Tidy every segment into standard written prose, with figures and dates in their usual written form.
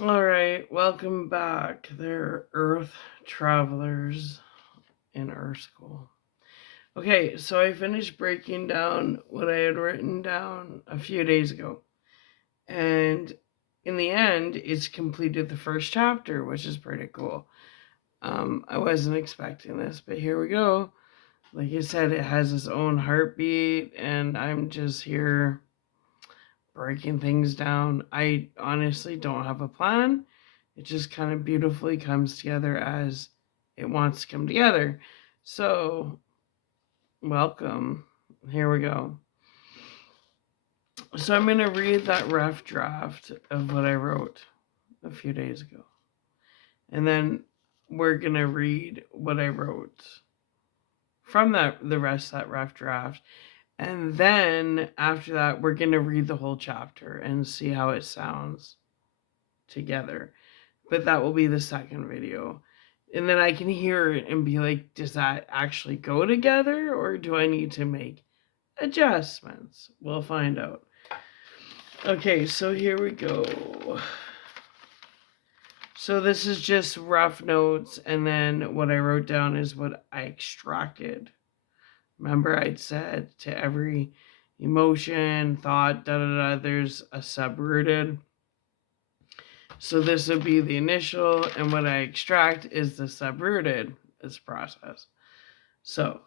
All right, welcome back. They're Earth travelers in Earth School. Okay, so I finished breaking down what I had written down a few days ago. And in the end, it's completed the first chapter, which is pretty cool. I wasn't expecting this, but here we go. Like I said, it has its own heartbeat, and I'm just here breaking things down. I honestly don't have a plan. It just kind of beautifully comes together as it wants to come together. So, welcome. Here we go. So, I'm going to read that rough draft of what I wrote a few days ago. And then we're going to read what I wrote from the rest of that rough draft. And then after that, we're going to read the whole chapter and see how it sounds together. But that will be the second video. And then I can hear it and be like, does that actually go together or do I need to make adjustments? We'll find out. Okay, so here we go. So this is just rough notes, and then what I wrote down is what I extracted. Remember, I'd said to every emotion, thought, there's a subrooted. So this would be the initial, and what I extract is the subrooted as process. So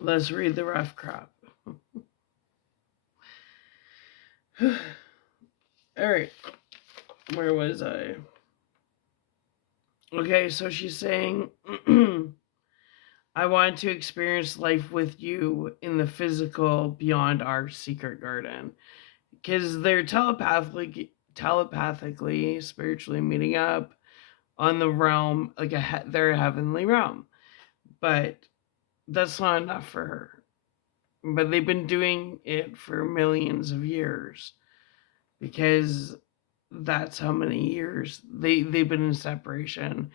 let's read the rough crop. All right, where was I? Okay, so she's saying, I want to experience life with you in the physical beyond our secret garden. Because they're telepathically, spiritually meeting up on the realm, like their heavenly realm. But that's not enough for her. But they've been doing it for millions of years because that's how many years they've been in separation.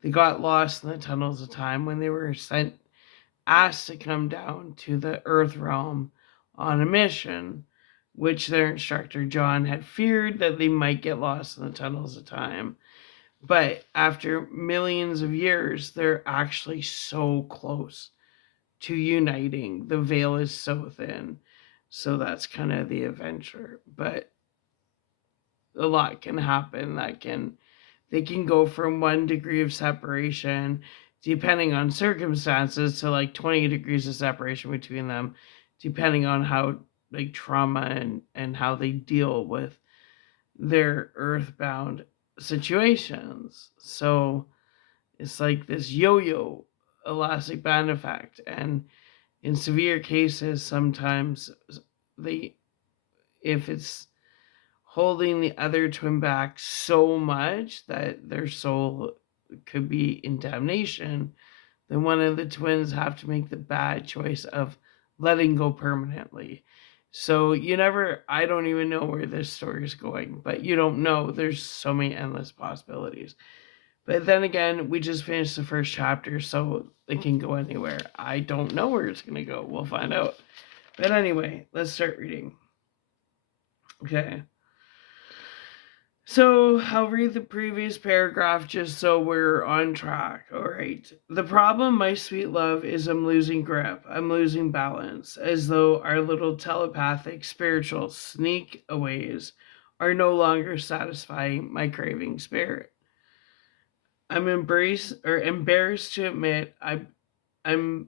They got lost in the tunnels of time when they were asked to come down to the Earth realm on a mission, which their instructor John had feared that they might get lost in the tunnels of time. But after millions of years, they're actually so close to uniting. The veil is so thin. So that's kind of the adventure. But a lot can happen they can go from 1 degree of separation depending on circumstances to like 20 degrees of separation between them, depending on how like trauma and how they deal with their earthbound situations. So it's like this yo-yo elastic band effect. And in severe cases, sometimes they, if it's holding the other twin back so much that their soul could be in damnation, then one of the twins have to make the bad choice of letting go permanently. So I don't even know where this story is going, but you don't know. There's so many endless possibilities. But then again, we just finished the first chapter, so it can go anywhere. I don't know where it's going to go. We'll find out. But anyway, let's start reading. Okay. So I'll read the previous paragraph just so we're on track. All right. The problem, my sweet love, is I'm losing grip. I'm losing balance, as though our little telepathic spiritual sneakaways are no longer satisfying my craving spirit. I'm embarrassed to admit I'm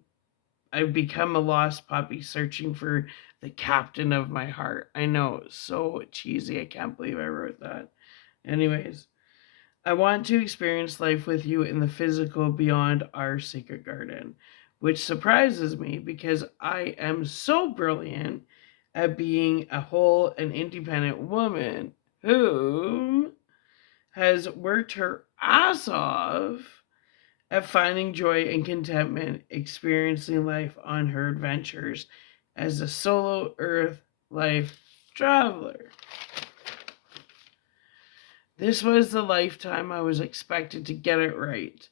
I've become a lost puppy searching for the captain of my heart. I know, it's so cheesy. I can't believe I wrote that. Anyways, I want to experience life with you in the physical beyond our secret garden, which surprises me because I am so brilliant at being a whole and independent woman who has worked her ass off at finding joy and contentment experiencing life on her adventures as a solo Earth life traveler. This was the lifetime I was expected to get it right.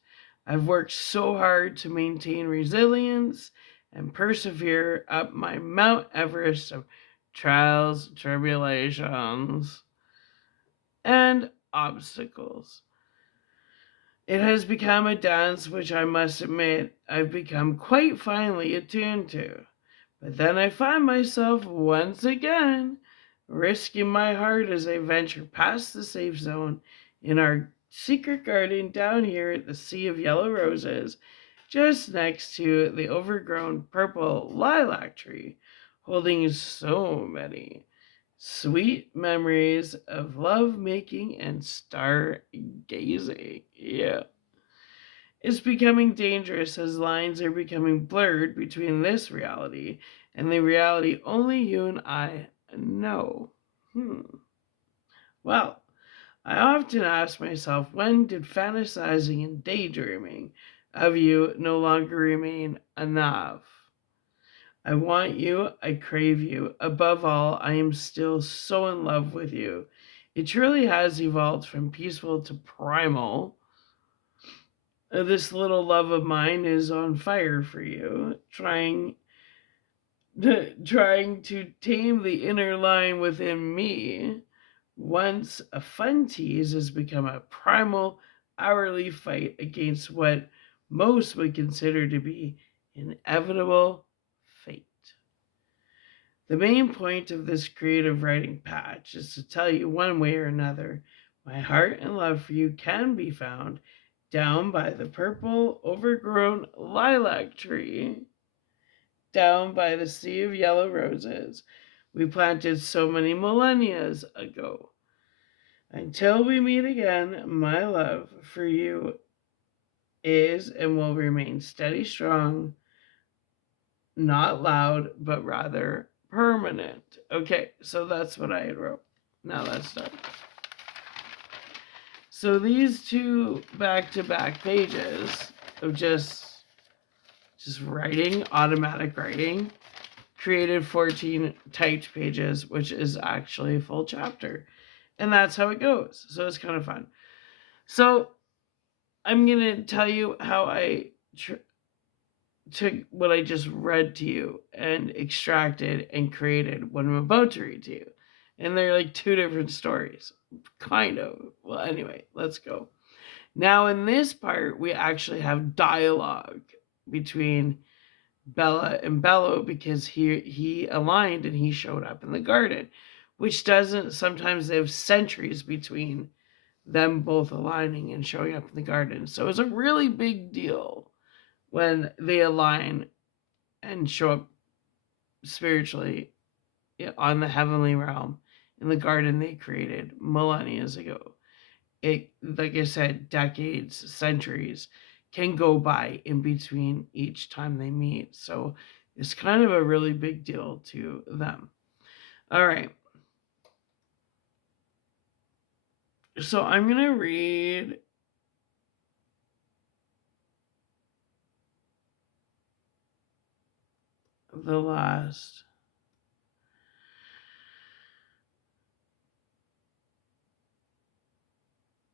I've worked so hard to maintain resilience and persevere up my Mount Everest of trials and tribulations. And obstacles. It has become a dance which I must admit I've become quite finely attuned to. But then I find myself once again risking my heart as I venture past the safe zone in our secret garden down here at the Sea of Yellow Roses, just next to the overgrown purple lilac tree, holding so many sweet memories of love making and stargazing. Yeah. It's becoming dangerous as lines are becoming blurred between this reality and the reality only you and I know. Well, I often ask myself, when did fantasizing and daydreaming of you no longer remain enough? I want you, I crave you. Above all, I am still so in love with you. It truly has evolved from peaceful to primal. This little love of mine is on fire for you, trying to tame the inner lion within me. Once a fun tease has become a primal, hourly fight against what most would consider to be inevitable fate. The main point of this creative writing patch is to tell you one way or another, my heart and love for you can be found down by the purple, overgrown lilac tree, down by the Sea of Yellow Roses we planted so many millennia ago. Until we meet again, my love for you is and will remain steady, strong, not loud, but rather permanent. Okay, so that's what I had wrote. Now let's start. So these two back-to-back pages of just writing, automatic writing, created 14 typed pages, which is actually a full chapter. And that's how it goes. So it's kind of fun. So I'm going to tell you how I took what I just read to you and extracted and created what I'm about to read to you. And they're like two different stories. Kind of. Well, anyway, let's go. Now, in this part, we actually have dialogue between Bella and Bello because he aligned and he showed up in the garden, which doesn't, sometimes they have centuries between them both aligning and showing up in the garden. So it's a really big deal when they align and show up spiritually on the heavenly realm in the garden they created millennia ago. It, like I said, decades, centuries can go by in between each time they meet. So it's kind of a really big deal to them. All right. So I'm going to read the last.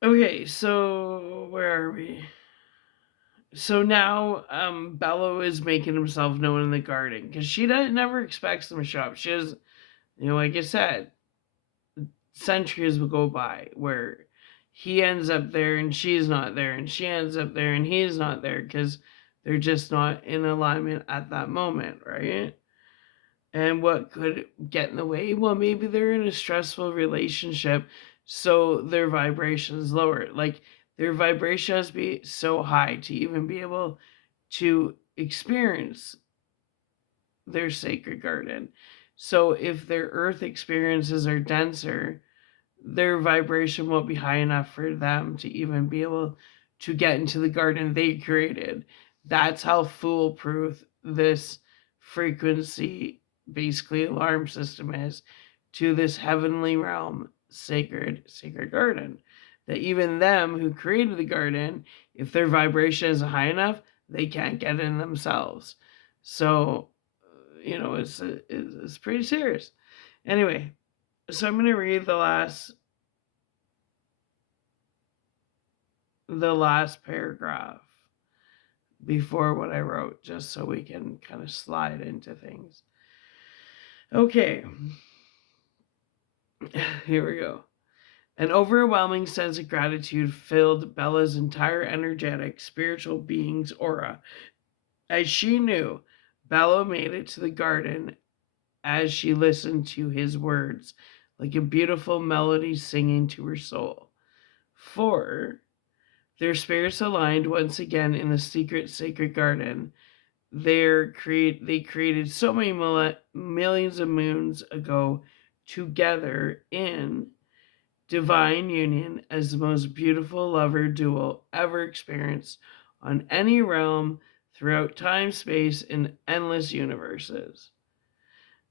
Okay, so where are we? So now Bello is making himself known in the garden because she never expects them to show up. She has, like I said, centuries will go by where he ends up there and she's not there, and she ends up there and he's not there because they're just not in alignment at that moment, right? And what could get in the way? Well, maybe they're in a stressful relationship, so their vibration's lower. Like, their vibration has to be so high to even be able to experience their sacred garden. So if their earth experiences are denser, their vibration won't be high enough for them to even be able to get into the garden they created. That's how foolproof this frequency, basically alarm system, is to this heavenly realm, sacred garden. That even them who created the garden, if their vibration isn't high enough, they can't get in themselves. So, it's pretty serious. Anyway, so I'm going to read the last paragraph before what I wrote, just so we can kind of slide into things. Okay. Here we go. An overwhelming sense of gratitude filled Bella's entire energetic, spiritual being's aura, as she knew Bella made it to the garden as she listened to his words, like a beautiful melody singing to her soul. For their spirits aligned once again in the secret sacred garden they created so many millions of moons ago together in divine union as the most beautiful lover duel ever experienced on any realm throughout time, space, and endless universes.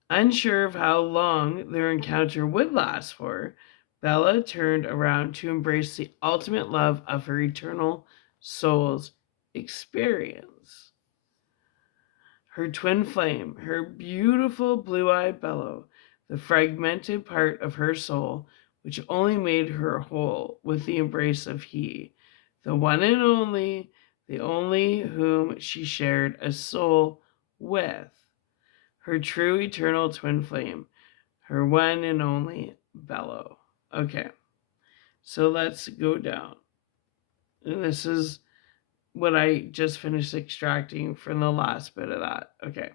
Unsure of how long their encounter would last for, Bella turned around to embrace the ultimate love of her eternal soul's experience. Her twin flame, her beautiful blue-eyed Bello, the fragmented part of her soul, which only made her whole with the embrace of he, the one and only, the only whom she shared a soul with, her true eternal twin flame, her one and only Bello. Okay, so let's go down. And this is what I just finished extracting from the last bit of that. Okay.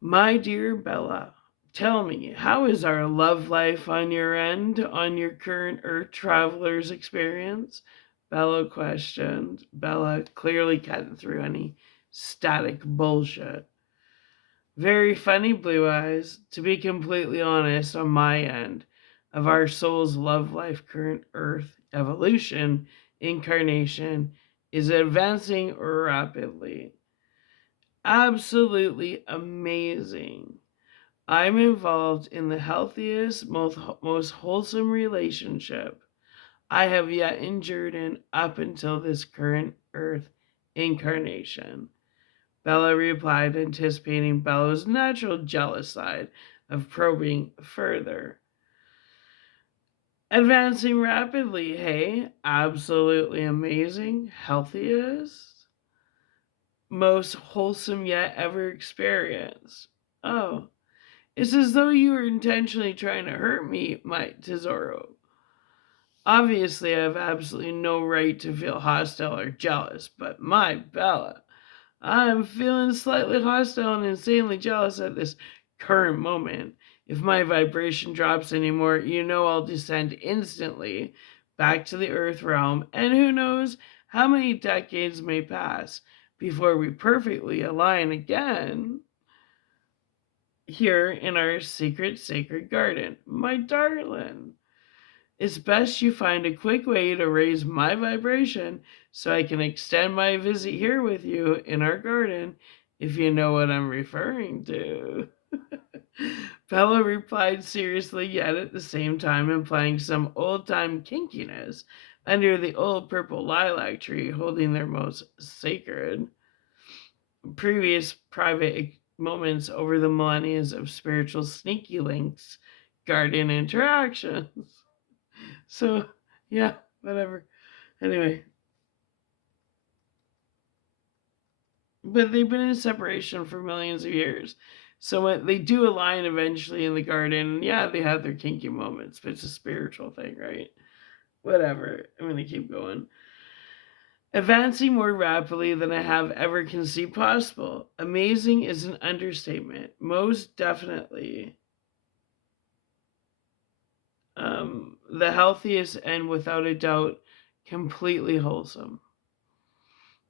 My dear Bella, tell me, how is our love life on your end, on your current Earth traveler's experience? Bella questioned. Bella clearly cutting through any static bullshit. Very funny, Blue Eyes. To be completely honest, on my end of our soul's love life, current Earth evolution, incarnation is advancing rapidly. Absolutely amazing. I'm involved in the healthiest, most wholesome relationship I have yet endured in up until this current Earth incarnation. Bella replied, anticipating Bella's natural jealous side of probing further. Advancing rapidly, hey? Absolutely amazing. Healthiest? Most wholesome yet ever experienced. Oh, it's as though you were intentionally trying to hurt me, my Tesoro. Obviously, I have absolutely no right to feel hostile or jealous, but my Bella, I'm feeling slightly hostile and insanely jealous at this current moment. If my vibration drops anymore, you know I'll descend instantly back to the Earth realm, and who knows how many decades may pass before we perfectly align again here in our secret sacred garden. My darling, it's best you find a quick way to raise my vibration so I can extend my visit here with you in our garden, if you know what I'm referring to. Bella replied seriously, yet at the same time implying some old-time kinkiness under the old purple lilac tree holding their most sacred previous private moments over the millennia of spiritual sneaky links garden interactions. So, yeah, whatever. Anyway. But they've been in separation for millions of years. So when they do align eventually in the garden, yeah, they have their kinky moments, but it's a spiritual thing, right? Whatever. I'm going to keep going. Advancing more rapidly than I have ever conceived possible. Amazing is an understatement. Most definitely. The healthiest and without a doubt completely wholesome.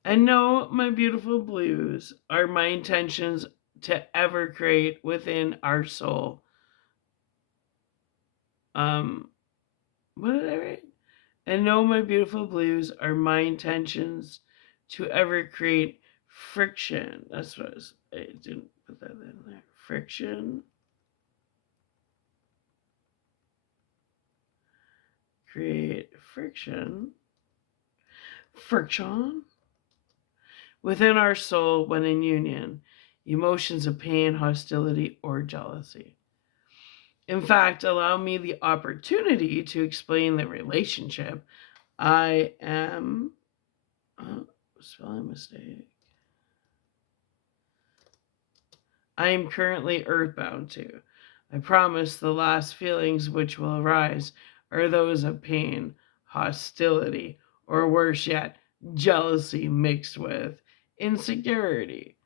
And no, my beautiful blues are my intentions to ever create within our soul. What did I write? And no, my beautiful blues are my intentions to ever create friction. That's what I didn't put that in there. Friction. Create friction. Friction. Within our soul when in union. Emotions of pain, hostility, or jealousy. In fact, allow me the opportunity to explain the relationship. I am... spelling mistake. I am currently earthbound to. I promise the last feelings which will arise are those of pain, hostility, or worse yet, jealousy mixed with insecurity.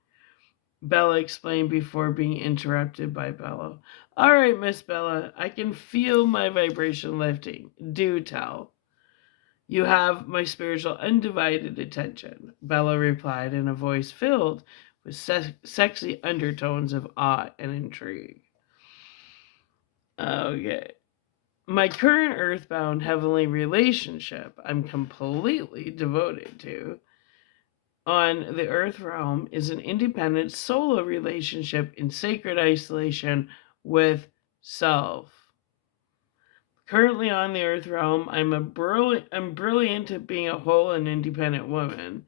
Bella explained before being interrupted by Bella. All right, Miss Bella, I can feel my vibration lifting. Do tell. You have my spiritual undivided attention, Bella replied in a voice filled with sexy undertones of awe and intrigue. Okay. My current earthbound heavenly relationship I'm completely devoted to on the earth realm is an independent solo relationship in sacred isolation with self. Currently on the earth realm, I'm brilliant at being a whole and independent woman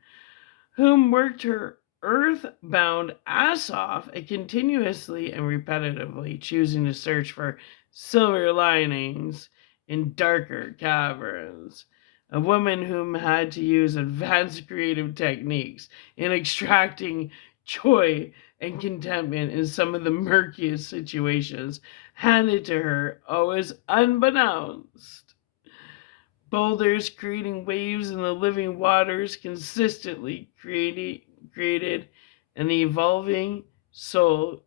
whom worked her earthbound ass off at continuously and repetitively choosing to search for silver linings in darker caverns. A woman whom had to use advanced creative techniques in extracting joy and contentment in some of the murkiest situations handed to her, always unbeknownst. Boulders creating waves in the living waters consistently created an evolving soul.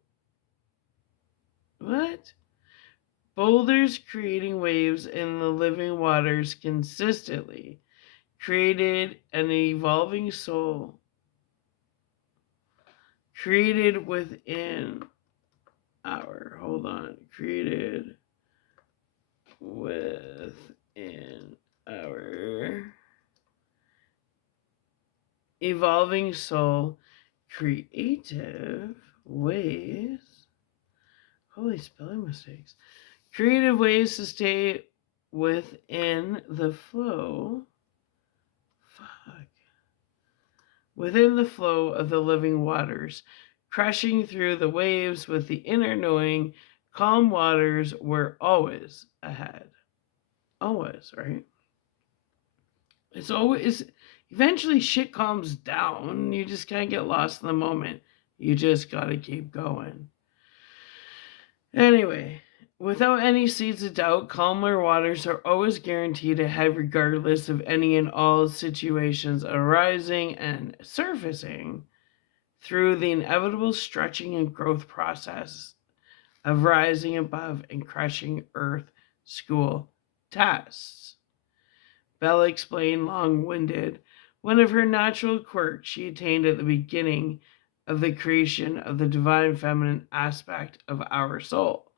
What? Boulders creating waves in the living waters consistently created an evolving soul. Created within created within our evolving soul, creative ways. Holy spelling mistakes. Creative ways to stay within the flow. Within the flow of the living waters, crashing through the waves with the inner knowing, calm waters were always ahead. Always, right? It's always, eventually shit calms down. You just can't get lost in the moment. You just gotta keep going. Anyway, without any seeds of doubt, calmer waters are always guaranteed ahead regardless of any and all situations arising and surfacing through the inevitable stretching and growth process of rising above and crushing Earth school tests. Bella explained, long-winded, one of her natural quirks she attained at the beginning of the creation of the divine feminine aspect of our soul.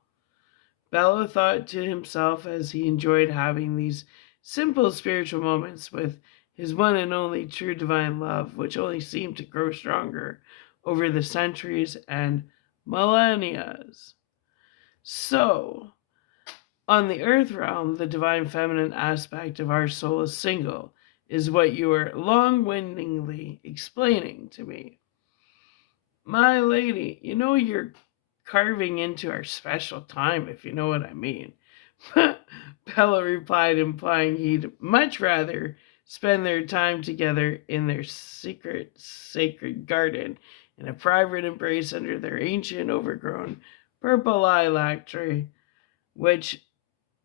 Bella thought to himself as he enjoyed having these simple spiritual moments with his one and only true divine love, which only seemed to grow stronger over the centuries and millennia. So, on the earth realm, the divine feminine aspect of our soul is single, is what you were long-windedly explaining to me. My lady, you know you're carving into our special time, if you know what I mean. Bella replied, implying he'd much rather spend their time together in their secret sacred garden in a private embrace under their ancient overgrown purple lilac tree, which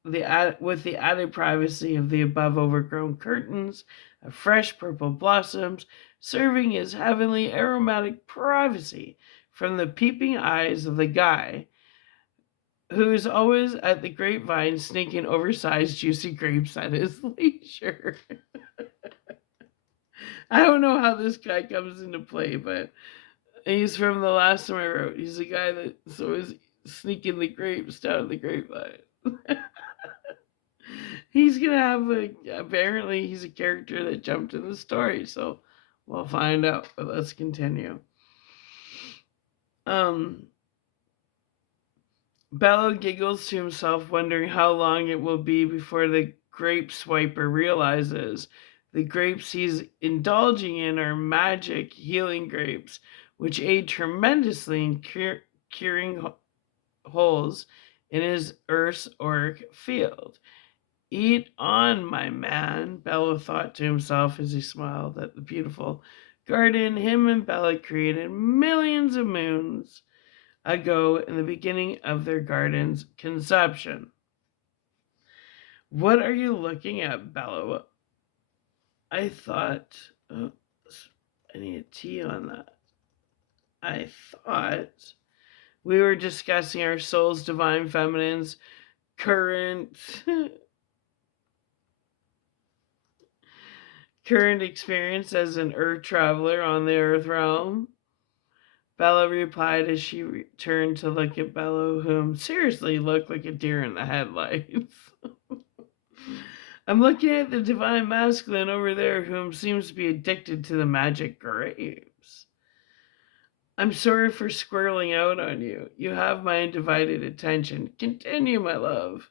with the added privacy of the above overgrown curtains of fresh purple blossoms, serving as heavenly aromatic privacy from the peeping eyes of the guy who's always at the grapevine sneaking oversized juicy grapes at his leisure. I don't know how this guy comes into play, but he's from the last time I wrote. He's a guy that's always sneaking the grapes down the grapevine. He's gonna have apparently he's a character that jumped in the story, so we'll find out. But let's continue. Bello giggles to himself, wondering how long it will be before the grape swiper realizes the grapes he's indulging in are magic healing grapes, which aid tremendously in curing holes in his earth's auric field. Eat on, my man, Bello thought to himself as he smiled at the beautiful garden him and Bella created millions of moons ago in the beginning of their garden's conception. What are you looking at, Bella? I thought. Oh, I need a T on that. I thought we were discussing our soul's divine feminine's current current experience as an earth traveler on the earth realm. Bella replied as she turned to look at Bello, whom seriously looked like a deer in the headlights. I'm looking at the divine masculine over there, whom seems to be addicted to the magic grapes. I'm sorry for squirreling out on you. You have my undivided attention. Continue, my love.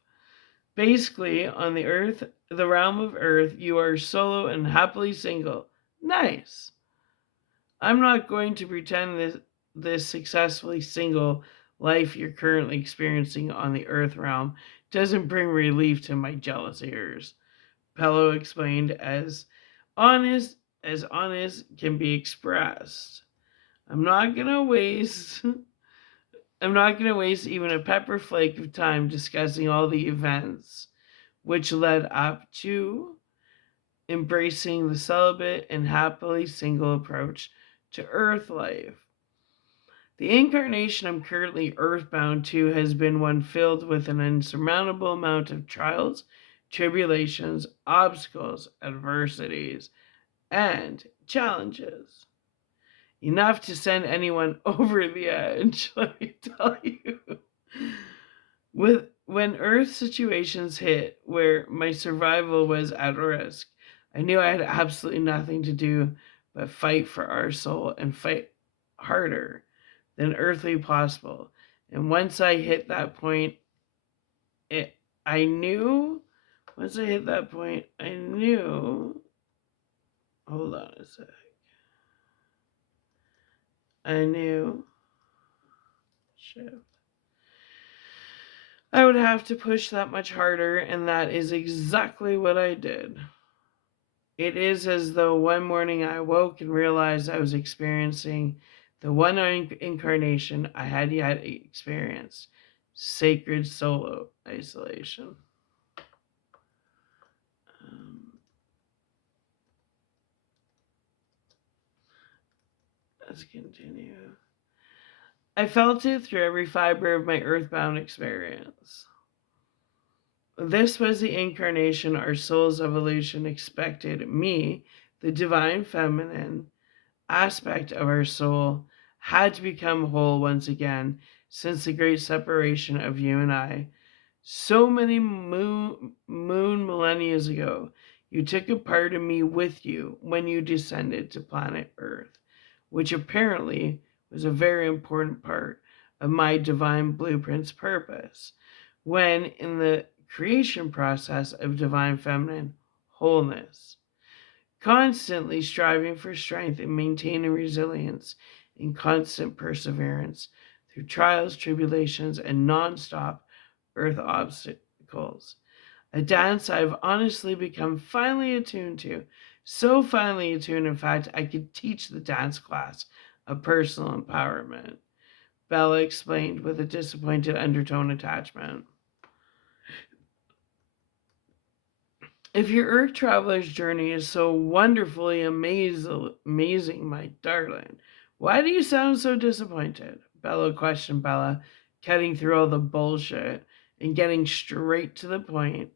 Basically, on the realm of Earth, you are solo and happily single. Nice. I'm not going to pretend this successfully single life you're currently experiencing on the Earth realm doesn't bring relief to my jealous ears. Pello explained honest as honest can be expressed. I'm not gonna waste even a pepper flake of time discussing all the events which led up to embracing the celibate and happily single approach to earth life. The incarnation I'm currently earthbound to has been one filled with an insurmountable amount of trials, tribulations, obstacles, adversities, and challenges. Enough to send anyone over the edge, let me tell you. When Earth situations hit where my survival was at risk, I knew I had absolutely nothing to do but fight for our soul and fight harder than earthly possible. And once I hit that point, I knew. Once I hit that point, I knew. Hold on a sec. I knew. Shit. I would have to push that much harder, and that is exactly what I did. It is as though one morning I awoke and realized I was experiencing the one incarnation I had yet experienced: sacred solo isolation. Let's continue. I felt it through every fiber of my earthbound experience. This was the incarnation our soul's evolution expected me, the divine feminine aspect of our soul, had to become whole once again since the great separation of you and I. So many moon millennia ago, you took a part of me with you when you descended to planet Earth, which apparently was a very important part of my divine blueprint's purpose, when in the creation process of divine feminine wholeness, constantly striving for strength and maintaining resilience in constant perseverance through trials, tribulations, and non-stop earth obstacles. A dance I've honestly become finely attuned to. So finely attuned, in fact, I could teach the dance class of personal empowerment, Bella explained with a disappointed undertone attachment. If your Earth traveler's journey is so wonderfully amazing, my darling, why do you sound so disappointed? Bella questioned Bella, cutting through all the bullshit and getting straight to the point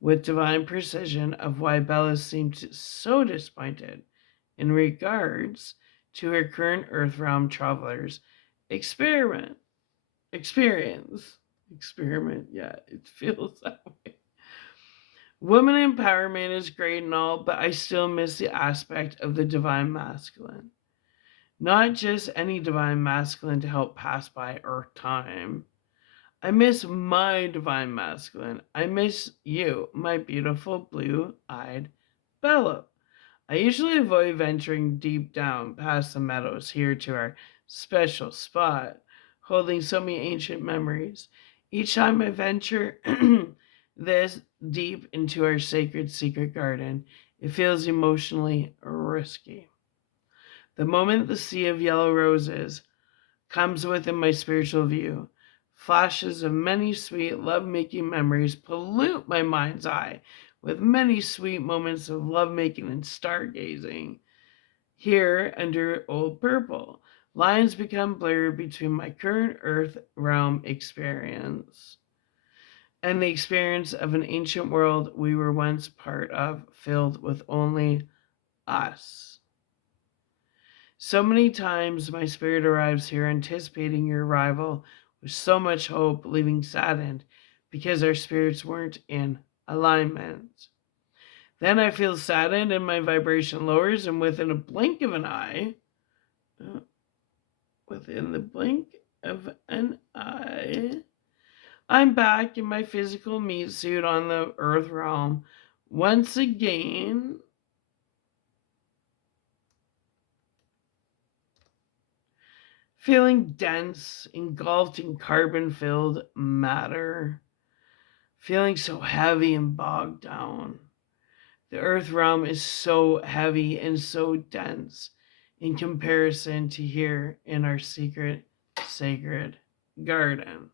with divine precision of why Bella seemed so disappointed in regards to her current Earth realm traveler's experience. Yeah, it feels that way. Woman empowerment is great and all, but I still miss the aspect of the divine masculine. Not just any divine masculine to help pass by Earth time. I miss my divine masculine. I miss you, my beautiful blue-eyed Bella. I usually avoid venturing deep down past the meadows here to our special spot, holding so many ancient memories. Each time I venture this deep into our sacred secret garden, it feels emotionally risky. The moment the sea of yellow roses comes within my spiritual view, Flashes of many sweet love-making memories pollute my mind's eye with many sweet moments of lovemaking and stargazing. Here, under Old Purple, lines become blurred between my current Earth realm experience and the experience of an ancient world we were once part of, filled with only us. So many times my spirit arrives here anticipating your arrival with so much hope, leaving saddened because our spirits weren't in alignment. Then I feel saddened and my vibration lowers, and within a blink of an eye, I'm back in my physical meat suit on the Earth realm once again. Feeling dense, engulfed in carbon-filled matter. Feeling so heavy and bogged down. The Earth realm is so heavy and so dense in comparison to here in our secret, sacred garden.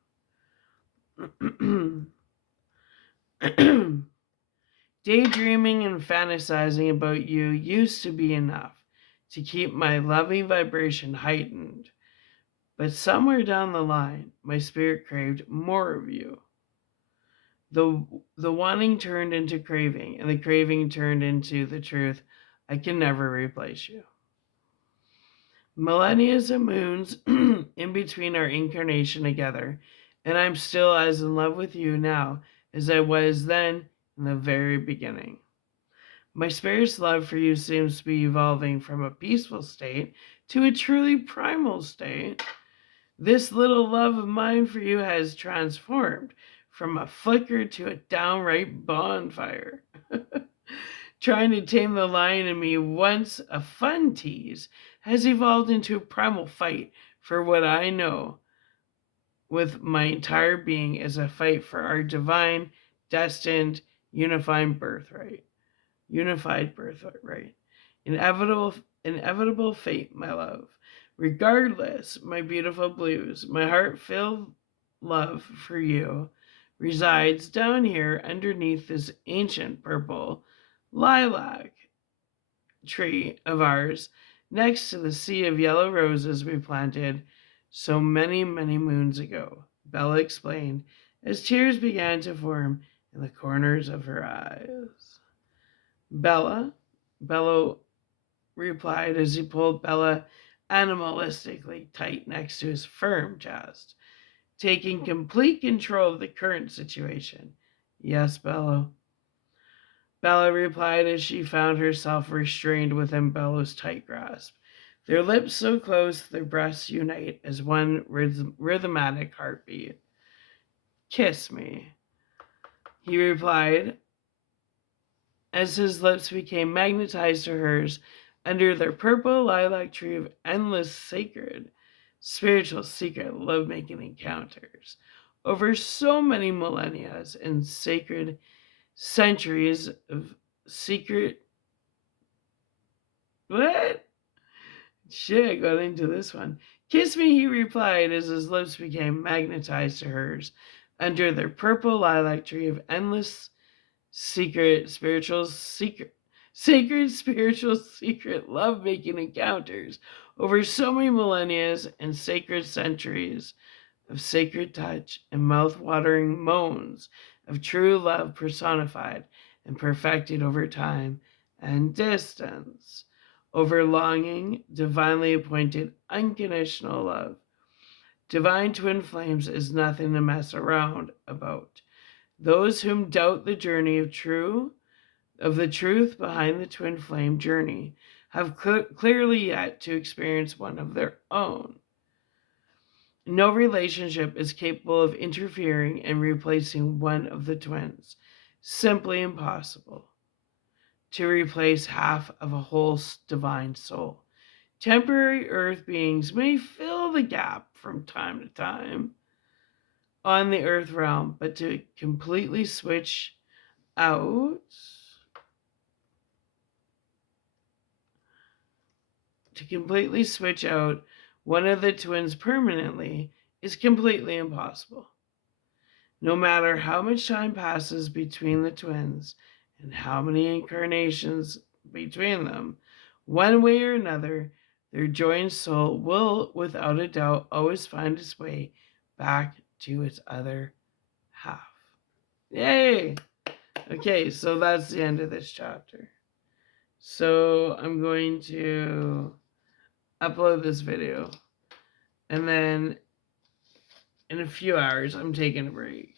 Daydreaming and fantasizing about you used to be enough to keep my loving vibration heightened. But somewhere down the line, my spirit craved more of you. The wanting turned into craving, and the craving turned into the truth. I can never replace you. Millennia of moons in between our incarnation together, and I'm still as in love with you now as I was then in the very beginning. My spirit's love for you seems to be evolving from a peaceful state to a truly primal state. This little love of mine for you has transformed from a flicker to a downright bonfire. Trying to tame the lion in me, once a fun tease, has evolved into a primal fight for what I know with my entire being is a fight for our divine, destined, unified birthright. Inevitable fate, my love. Regardless, my beautiful blues, my heart-filled love for you resides down here underneath this ancient purple lilac tree of ours, next to the sea of yellow roses we planted so many, many moons ago, Bella explained, as tears began to form in the corners of her eyes. Bella replied as he pulled Bella animalistically tight next to his firm chest, taking complete control of the current situation. Yes, Bella replied as she found herself restrained within Bello's tight grasp. Their lips so close, their breasts unite as one rhythmic heartbeat. Kiss me, he replied as his lips became magnetized to hers under their purple lilac tree of endless sacred, spiritual, secret lovemaking encounters over so many millennia and sacred centuries of secret. What? Shit, I got into this one. Kiss me, he replied as his lips became magnetized to hers under their purple lilac tree of endless sacred spiritual love-making encounters over so many millennia and sacred centuries of sacred touch and mouth-watering moans of true love personified and perfected over time and distance, over longing, divinely appointed, unconditional love. Divine twin flames is nothing to mess around about. Those whom doubt the journey of the truth behind the twin flame journey have clearly yet to experience one of their own. No relationship is capable of interfering and replacing one of the twins. Simply impossible to replace half of a whole divine soul. Temporary earth beings may fill the gap from time to time on the earth realm, but to completely switch out one of the twins permanently is completely impossible. No matter how much time passes between the twins and how many incarnations between them, one way or another, their joined soul will, without a doubt, always find its way back to its other half. Yay! Okay, so that's the end of this chapter. So I'm going to upload this video, and then in a few hours, I'm taking a break.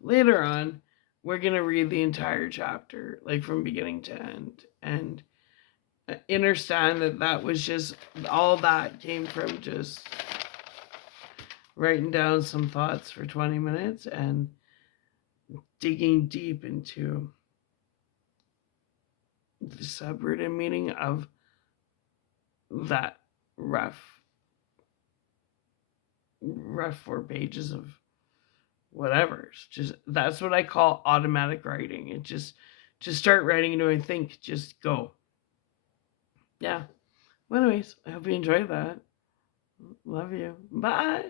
Later on, we're going to read the entire chapter, like from beginning to end, and understand that that was just, all that came from just writing down some thoughts for 20 minutes and digging deep into the subroot meaning of that rough 4 pages of whatever. It's just, that's what I call automatic writing. It just start writing and don't think, just go. Yeah. Well, anyways, I hope you enjoyed that. Love you. Bye.